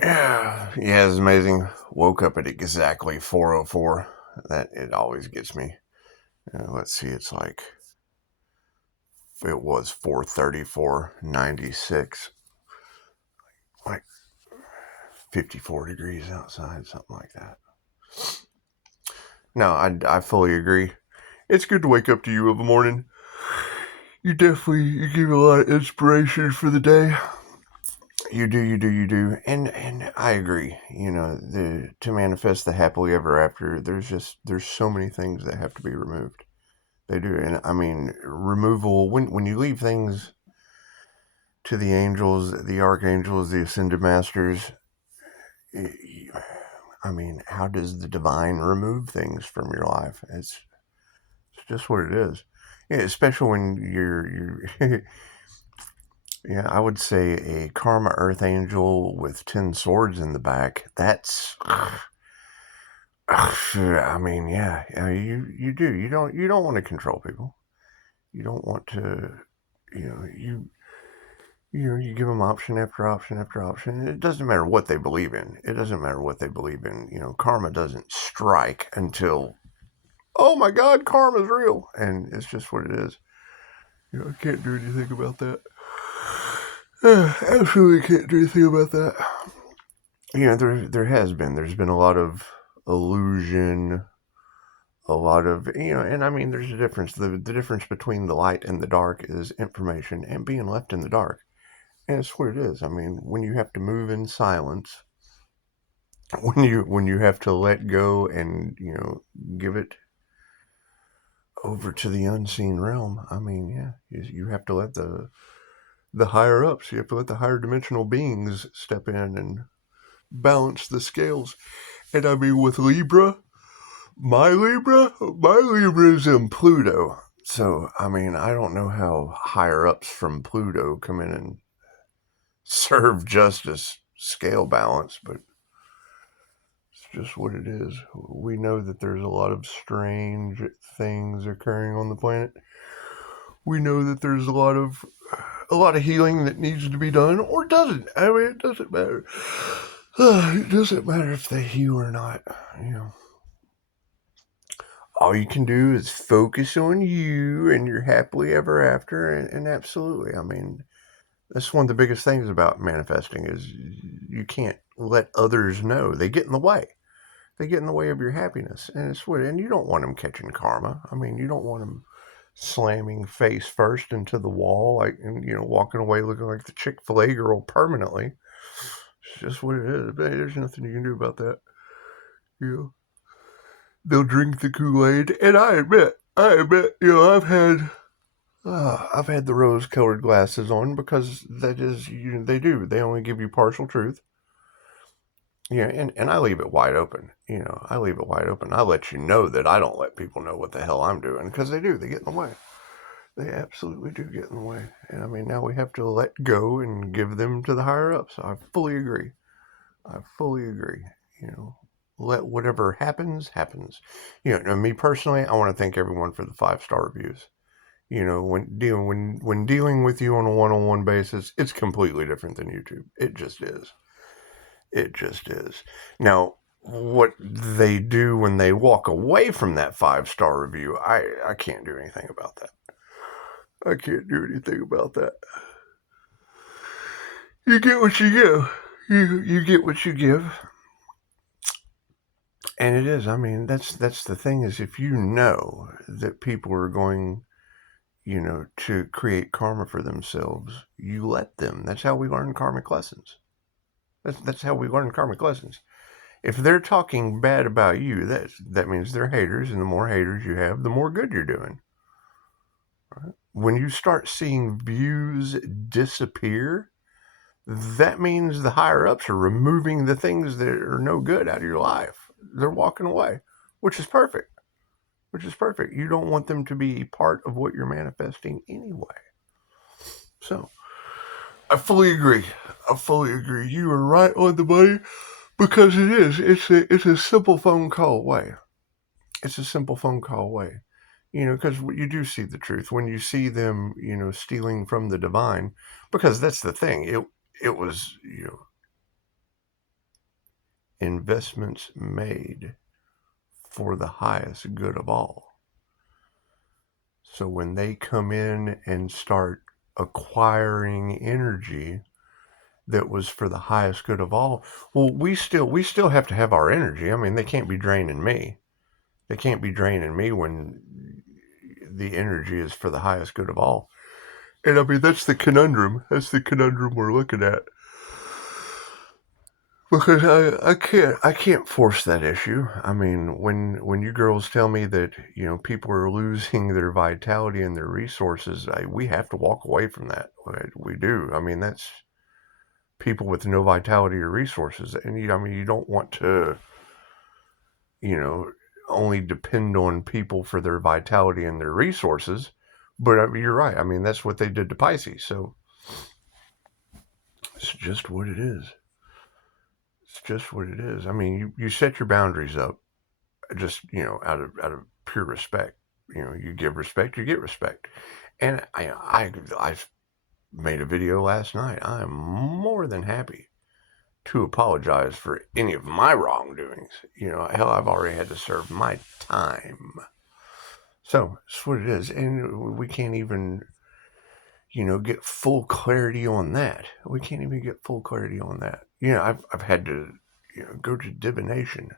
Yeah, it's amazing. Woke up at exactly 4:04. That it always gets me. Let's see, it was 4:34:96, like 54 degrees outside, something like that. No, I fully agree. It's good to wake up to you of a morning. You give a lot of inspiration for the day. You do, and I agree. To manifest the happily ever after, there's so many things that have to be removed. They do, and I mean, removal when you leave things to the angels, the archangels, the ascended masters. I mean, how does the divine remove things from your life? It's just what it is. Yeah, especially when you're yeah, I would say a karma earth angel with 10 swords in the back. That's I mean, yeah, you do. You don't want to control people. You don't want to, you know, you give them option after option after option. It doesn't matter what they believe in. It doesn't matter what they believe in. Karma doesn't strike until, oh my God, karma's real, and it's just what it is. I can't do anything about that. Absolutely can't do anything about that. There's been a lot of illusion, a lot of, and I mean, there's a difference. The difference between the light and the dark is information and being left in the dark. And it's what it is. I mean, when you have to move in silence, when you have to let go and, give it over to the unseen realm, I mean, yeah, you have to let the higher ups, you have to let the higher dimensional beings step in and balance the scales. And I mean, with Libra, my Libra is in Pluto. So, I mean, I don't know how higher ups from Pluto come in and serve justice scale balance, but it's just what it is. We know that there's a lot of strange things occurring on the planet. We know that there's a lot of healing that needs to be done, or doesn't. I mean, it doesn't matter. It doesn't matter if they heal or not. All you can do is focus on you and your happily ever after, and absolutely, I mean, that's one of the biggest things about manifesting is you can't let others know. They get in the way. They get in the way of your happiness, and you don't want them catching karma. I mean, you don't want them slamming face first into the wall, like, and walking away looking like the Chick-fil-A girl permanently. It's just what it is. There's nothing you can do about that. You know, they'll drink the Kool-Aid, and I admit, I've had the rose-colored glasses on because that is, they do. They only give you partial truth. Yeah, and I leave it wide open. I leave it wide open. I let you know that I don't let people know what the hell I'm doing because they do. They get in the way. They absolutely do get in the way. And I mean, now we have to let go and give them to the higher ups. I fully agree. I fully agree. You know, let whatever happens, happens. Me personally, I want to thank everyone for the 5-star reviews. When dealing with you on a one-on-one basis, it's completely different than YouTube. It just is. It just is. Now, what they do when they walk away from that 5-star review, I can't do anything about that. I can't do anything about that. You get what you give. You get what you give. And it is. I mean, that's the thing is if you know that people are going, to create karma for themselves, you let them. That's how we learn karmic lessons. That's how we learn karmic lessons. If they're talking bad about you, that means they're haters, and the more haters you have, the more good you're doing. Right? When you start seeing views disappear, that means the higher ups are removing the things that are no good out of your life. They're walking away, which is perfect. Which is perfect. You don't want them to be part of what you're manifesting anyway. So, I fully agree. I fully agree. You are right on the money because it is. It's a simple phone call away. It's a simple phone call away. Because you do see the truth when you see them, stealing from the divine. Because that's the thing. It was, investments made for the highest good of all. So when they come in and start acquiring energy that was for the highest good of all, well, we still have to have our energy. I mean, they can't be draining me. They can't be draining me when the energy is for the highest good of all. And I mean, that's the conundrum. That's the conundrum we're looking at. Because I can't force that issue. I mean, when you girls tell me that, people are losing their vitality and their resources, we have to walk away from that. We do. I mean, that's people with no vitality or resources. And you don't want to, you know, only depend on people for their vitality and their resources. But I mean, you're right. I mean, that's what they did to Pisces. So it's just what it is. It's just what it is. I mean, you set your boundaries up just, out of pure respect. You give respect, you get respect. And I made a video last night. I am more than happy to apologize for any of my wrongdoings. Hell, I've already had to serve my time. So that's what it is. And we can't even, get full clarity on that. We can't even get full clarity on that. I've had to, go to divination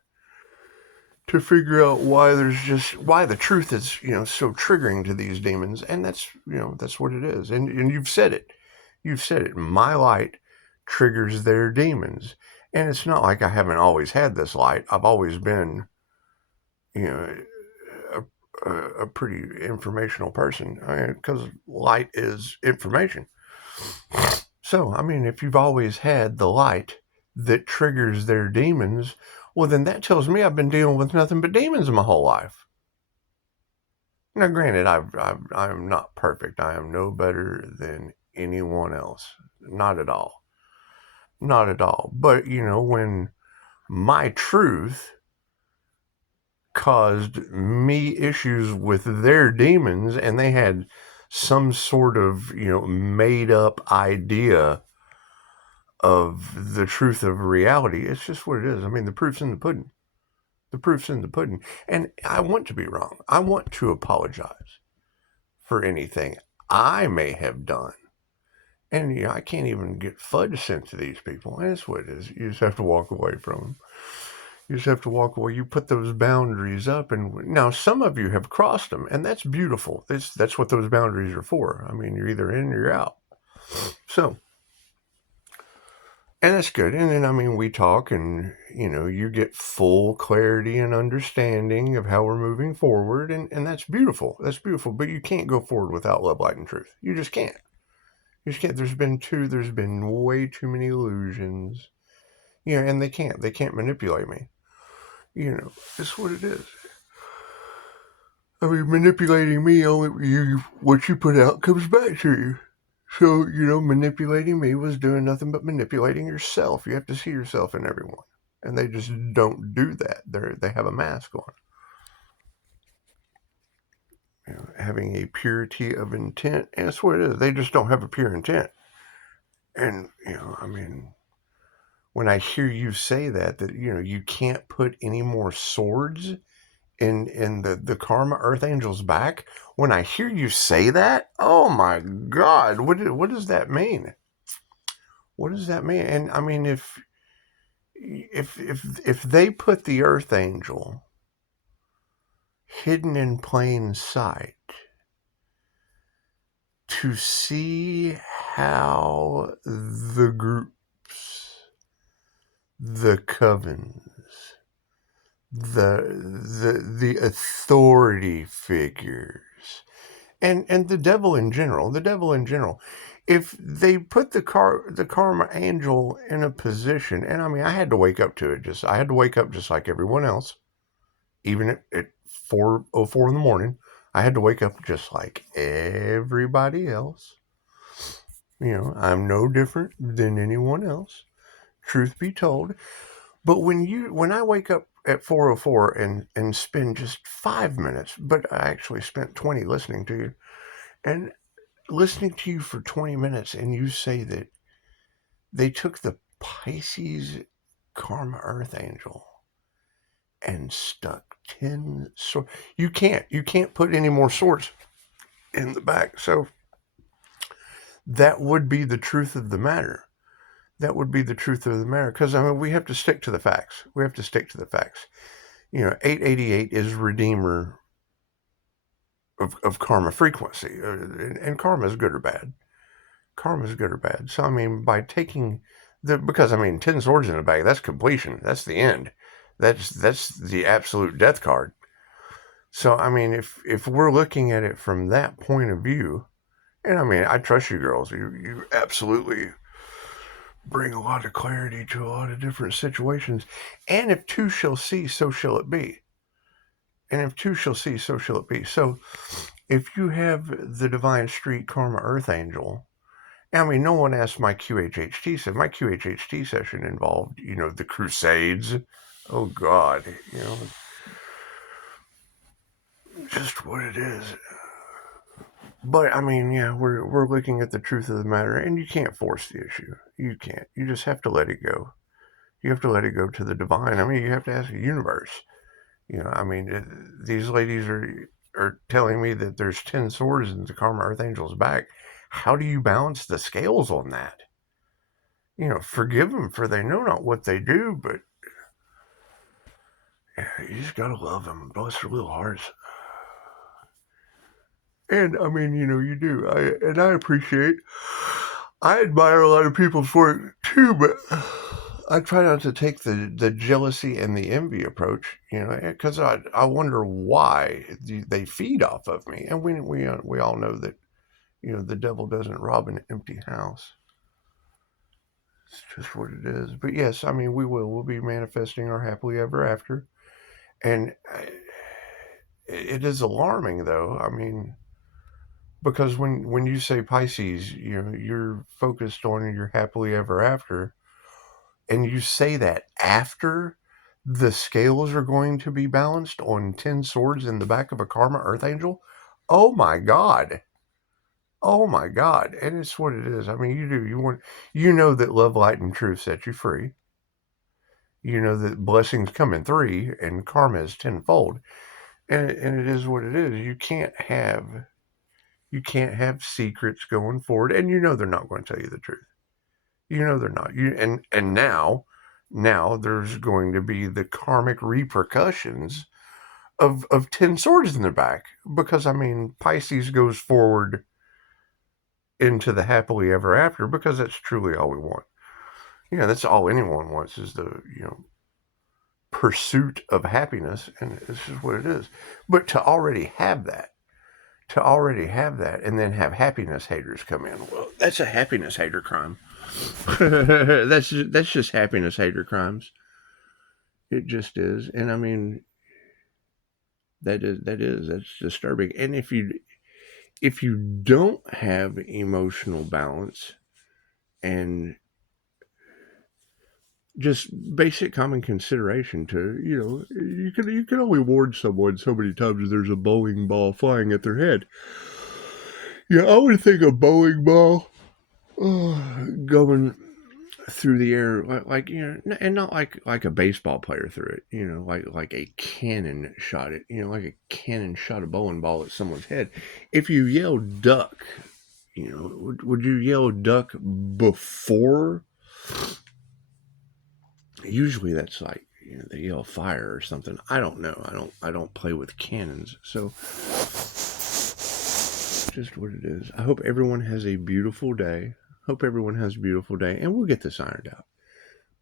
to figure out why the truth is, so triggering to these demons. And that's what it is. And you've said it. You've said it. My light triggers their demons. And it's not like I haven't always had this light. I've always been, a pretty informational person, because light is information. So, I mean, if you've always had the light that triggers their demons, well, then that tells me I've been dealing with nothing but demons my whole life. Now, granted, I'm not perfect. I am no better than anyone else. Not at all. Not at all. But, when my truth caused me issues with their demons and they had some sort of, made up idea of the truth of reality, it's just what it is. I mean, the proof's in the pudding. The proof's in the pudding. And I want to be wrong. I want to apologize for anything I may have done. And, I can't even get fudge sent to these people. And that's what it is. You just have to walk away from them. You just have to walk away. You put those boundaries up. And now some of you have crossed them. And that's beautiful. That's what those boundaries are for. I mean, you're either in or you're out. So, and that's good. And then, I mean, we talk and, you get full clarity and understanding of how we're moving forward. And that's beautiful. That's beautiful. But you can't go forward without love, light, and truth. You just can't. You just can't. There's been way too many illusions. And they can't manipulate me. It's what it is. I mean, manipulating me, what you put out comes back to you. So, manipulating me was doing nothing but manipulating yourself. You have to see yourself in everyone. And they just don't do that. They have a mask on. Having a purity of intent, and that's what it is. They just don't have a pure intent. And, I mean, when I hear you say that, you can't put any more swords in the karma earth angel's back, when I hear you say that, oh my God, what does that mean? What does that mean? And I mean, if they put the earth angel hidden in plain sight to see how the groups, the covens, the authority figures, and the devil in general, if they put the karma angel in a position, and I mean, I had to wake up to it. I had to wake up just like everyone else, even at 4:04 in the morning. I had to wake up just like everybody else. I'm no different than anyone else, truth be told. But when I wake up at 4:04 and spend just 5 minutes, but I actually spent 20 listening to you, and listening to you for 20 minutes, and you say that they took the Pisces karma earth angel and stuck 10 swords. You can't put any more swords in the back. So that would be the truth of the matter. That would be the truth of the matter. Because, I mean, we have to stick to the facts. We have to stick to the facts. 888 is redeemer of karma frequency. And karma is good or bad. Karma is good or bad. So, I mean, by taking because, I mean, 10 swords in the bag, that's completion. That's the end. That's the absolute death card. So, I mean, if we're looking at it from that point of view, and I mean, I trust you girls. You absolutely bring a lot of clarity to a lot of different situations. And if two shall see, so shall it be. And if two shall see, so shall it be. So if you have the Divine Street Karma Earth Angel, I mean, no one asked my QHHT session. My QHHT session involved, the Crusades. Oh, God, just what it is. But, I mean, yeah, we're looking at the truth of the matter, and you can't force the issue. You can't. You just have to let it go. You have to let it go to the divine. I mean, you have to ask the universe. I mean, these ladies are telling me that there's 10 swords in the Karma Earth Angel's back. How do you balance the scales on that? Forgive them, for they know not what they do, but you just gotta love them. Bless their little hearts. And, I mean, you do. I appreciate, I admire a lot of people for it too, but I try not to take the jealousy and the envy approach, because I wonder why they feed off of me. And we all know that, the devil doesn't rob an empty house. It's just what it is. But yes, I mean, we'll be manifesting our happily ever after. And it is alarming, though. I mean, because when you say Pisces, you're focused on your happily ever after, and you say that after the scales are going to be balanced on 10 swords in the back of a Karma Earth Angel. Oh my God. Oh my God. And it's what it is. I mean, you know that love, light, and truth set you free. You know that blessings come in 3 and karma is 10-fold. And it is what it is. You can't have secrets going forward. And they're not going to tell you the truth. They're not. And now there's going to be the karmic repercussions of 10 swords in their back. Because, I mean, Pisces goes forward into the happily ever after because that's truly all we want. That's all anyone wants is the, pursuit of happiness. And this is what it is. But to already have that, and then have happiness haters come in, well, that's a happiness hater crime. that's just happiness hater crimes. It just is. And I mean, that's disturbing. And if you don't have emotional balance and just basic common consideration to, you can only warn someone so many times as there's a bowling ball flying at their head. I would think a bowling ball going through the air, like and not like a baseball player through it, like a cannon shot it, like a cannon shot a bowling ball at someone's head. If you yell duck, would you yell duck before? Usually that's like they yell fire or something. I don't know. I don't play with cannons, so just what it is. I hope everyone has a beautiful day. And we'll get this ironed out.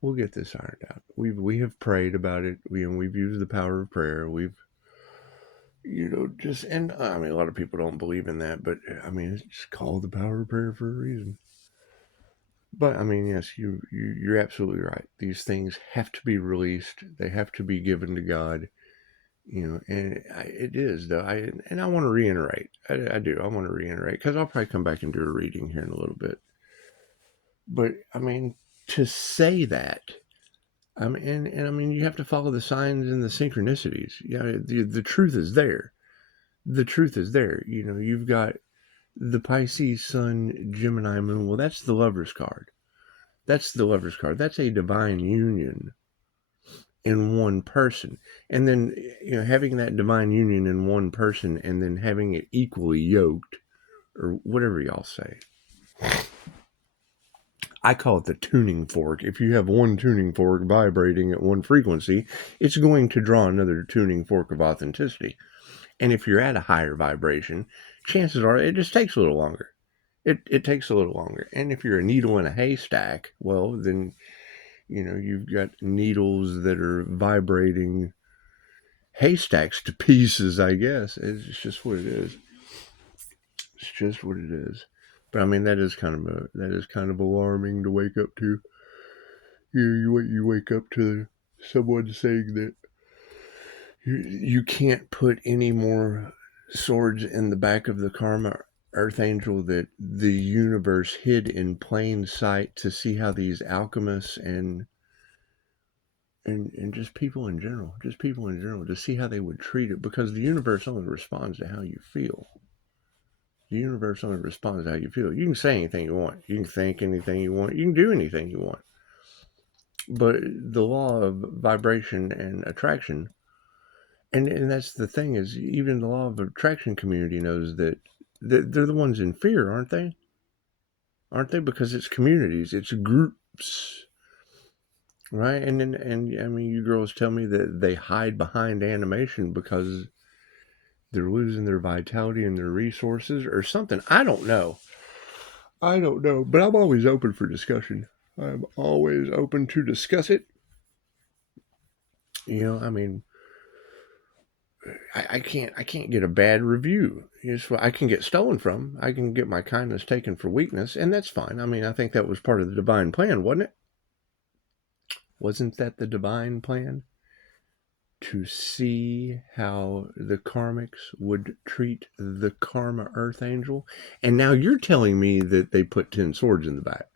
We have prayed about it. We've used the power of prayer. We've, and I mean, a lot of people don't believe in that, but I mean, it's called the power of prayer for a reason. But I mean, yes, you're absolutely right. These things have to be released. They have to be given to God. And it is though. I want to reiterate. I do. I want to reiterate because I'll probably come back and do a reading here in a little bit. But I mean, to say that, I mean, and I mean, you have to follow the signs and the synchronicities. The truth is there. The truth is there. You've got the Pisces Sun, Gemini Moon. Well, that's the Lover's card. That's a divine union in one person. And then, having that divine union in one person and then having it equally yoked, or whatever y'all say. I call it the tuning fork. If you have one tuning fork vibrating at one frequency, it's going to draw another tuning fork of authenticity. And if you're at a higher vibration, chances are it just takes a little longer. It takes a little longer. And if you're a needle in a haystack, well, then, you've got needles that are vibrating haystacks to pieces, I guess. It's just what it is. It's just what it is. But I mean, that is kind of alarming to wake up to. You wake up to someone saying that you can't put any more swords in the back of the karma earth angel that the universe hid in plain sight to see how these alchemists and just people in general, to see how they would treat it, because the universe only responds to how you feel. The universe only responds to how you feel. You can say anything you want. You can think anything you want. You can do anything you want. But the law of vibration and attraction, and that's the thing, is even the law of attraction community knows that they're the ones in fear, aren't they? Aren't they? Because it's communities, it's groups, right? And I mean, you girls tell me that they hide behind animation because they're losing their vitality and their resources or something. I don't know, but I'm always open for discussion. I'm always open to discuss it. I mean, I can't get a bad review. I can get stolen from. I can get my kindness taken for weakness, and that's fine. I mean, I think that was part of the divine plan, wasn't it? Wasn't that the divine plan? To see how the karmics would treat the karma earth angel. And now you're telling me that they put 10 swords in the back.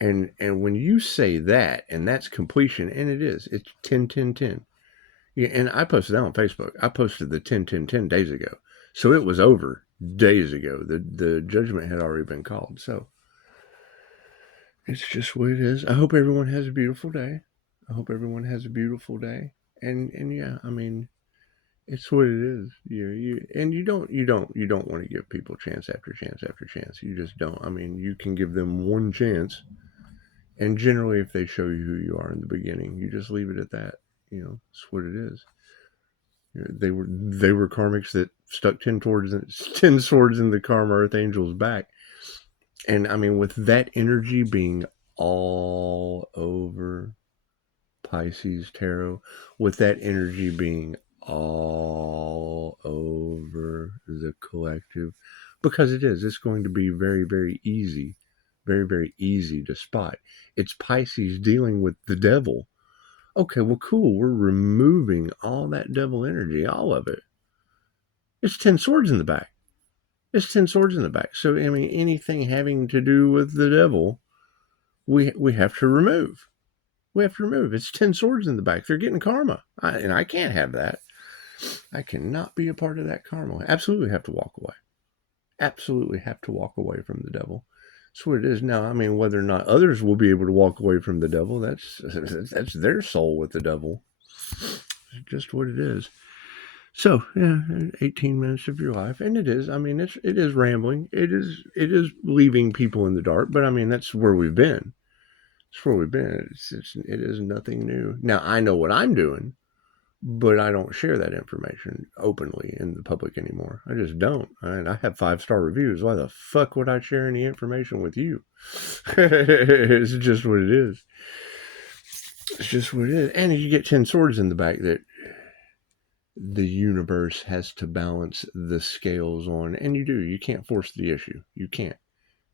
And when you say that, and that's completion, and it is, it's 10, 10, 10. Yeah, and I posted that on Facebook. I posted the 10, 10, 10 days ago. So it was over days ago. The judgment had already been called. So it's just what it is. I hope everyone has a beautiful day. And yeah, I mean, it's what it is. You don't want to give people chance after chance after chance. You just don't. I mean, you can give them one chance, and generally, if they show you who you are in the beginning, you just leave it at that. It's what it is. They were karmics that stuck 10 swords in the karma earth angel's back. And I mean, with that energy being all over Pisces tarot, with that energy being all over the collective, because it's going to be very, very easy, very, very easy to spot. It's Pisces dealing with the devil. Okay, well, cool. We're removing all that devil energy, all of it. It's 10 swords in the back. So, I mean, anything having to do with the devil, we have to remove. It's 10 swords in the back. They're getting karma. And I can't have that. I cannot be a part of that karma. Absolutely have to walk away. From the devil. That's what it is. Now, I mean, whether or not others will be able to walk away from the devil, that's their soul with the devil. It's just what it is. So, yeah, 18 minutes of your life. And it is, I mean, it is rambling. It is leaving people in the dark. But, I mean, that's where we've been. It is nothing new. Now, I know what I'm doing, but I don't share that information openly in the public anymore. I just don't. And I have 5-star reviews. Why the fuck would I share any information with you? It's just what it is. And you get 10 swords in the back that the universe has to balance the scales on. And you do. You can't force the issue. You can't.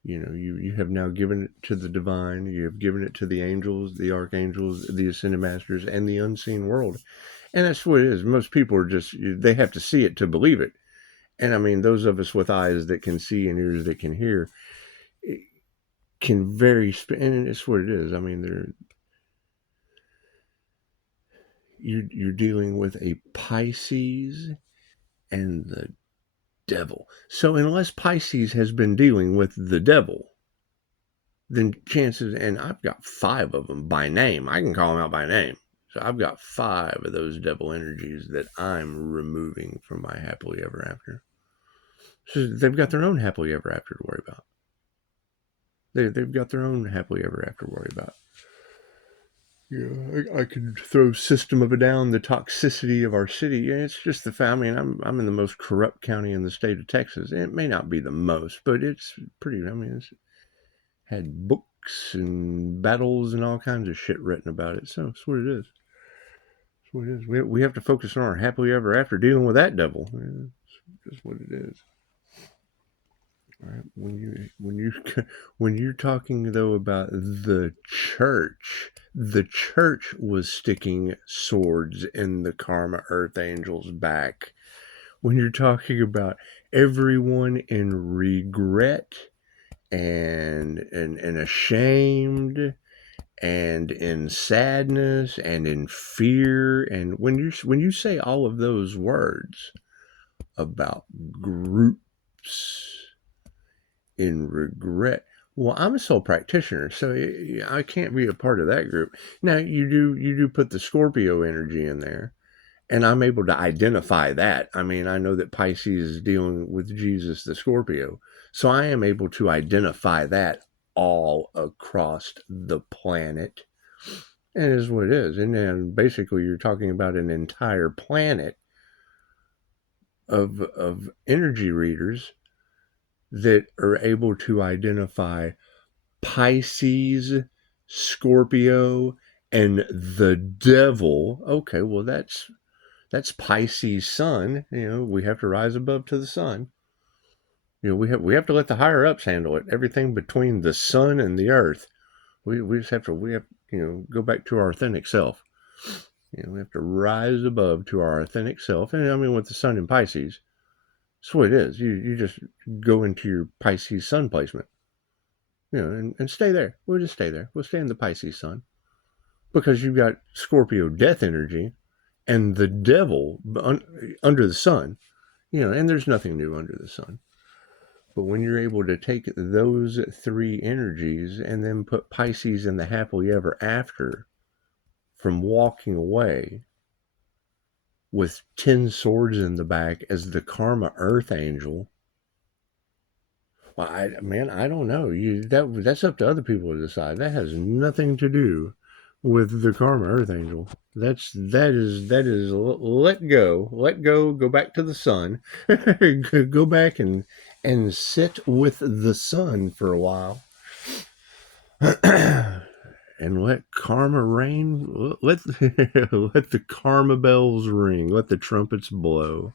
You have now given it to the divine. You have given it to the angels, the archangels, the ascended masters, and the unseen world. And that's what it is. Most people are they have to see it to believe it. And I mean, those of us with eyes that can see and ears that can hear can and it's what it is. I mean, you're dealing with a Pisces and the devil. So unless Pisces has been dealing with the devil, then chances, and I've got 5 of them by name. I can call them out by name. So I've got 5 of those devil energies that I'm removing from my happily ever after. So they've got their own happily ever after to worry about. They've got their own happily ever after to worry about. Yeah, I could throw System of a Down, the toxicity of our city. Yeah, it's just the fact. I mean, I'm in the most corrupt county in the state of Texas. It may not be the most, but it's pretty. I mean, it's had books and battles and all kinds of shit written about it. So that's what it is. That's what it is. We have to focus on our happily ever after dealing with that devil. Yeah, that's just what it is. All right. When you're talking though about the church was sticking swords in the karma earth angel's back. When you're talking about everyone in regret and ashamed and in sadness and in fear, and when you say all of those words about groups in regret. Well, I'm a soul practitioner, so I can't be a part of that group. Now, you do put the Scorpio energy in there, and I'm able to identify that. I mean, I know that Pisces is dealing with Jesus, the Scorpio, so I am able to identify that all across the planet. And it is what it is. And then basically you're talking about an entire planet of energy readers that are able to identify Pisces, Scorpio, and the devil. Okay, well that's Pisces sun. You know, we have to rise above to the sun. You know, we have to let the higher ups handle it. Everything between the sun and the earth. We just have to go back to our authentic self. You know, we have to rise above to our authentic self. And I mean with the sun in Pisces, that's what it is. You just go into your Pisces sun placement. You know, and stay there. We'll just stay there. We'll stay in the Pisces sun. Because you've got Scorpio death energy and the devil under the sun. You know, and there's nothing new under the sun. But when you're able to take those 3 energies and then put Pisces in the happily ever after from walking away with 10 swords in the back as the karma earth angel, well, I don't know. That's up to other people to decide. That has nothing to do with the karma earth angel. That is let go, go back to the sun, go back and sit with the sun for a while, and let karma reign. Let let the karma bells ring. Let the trumpets blow.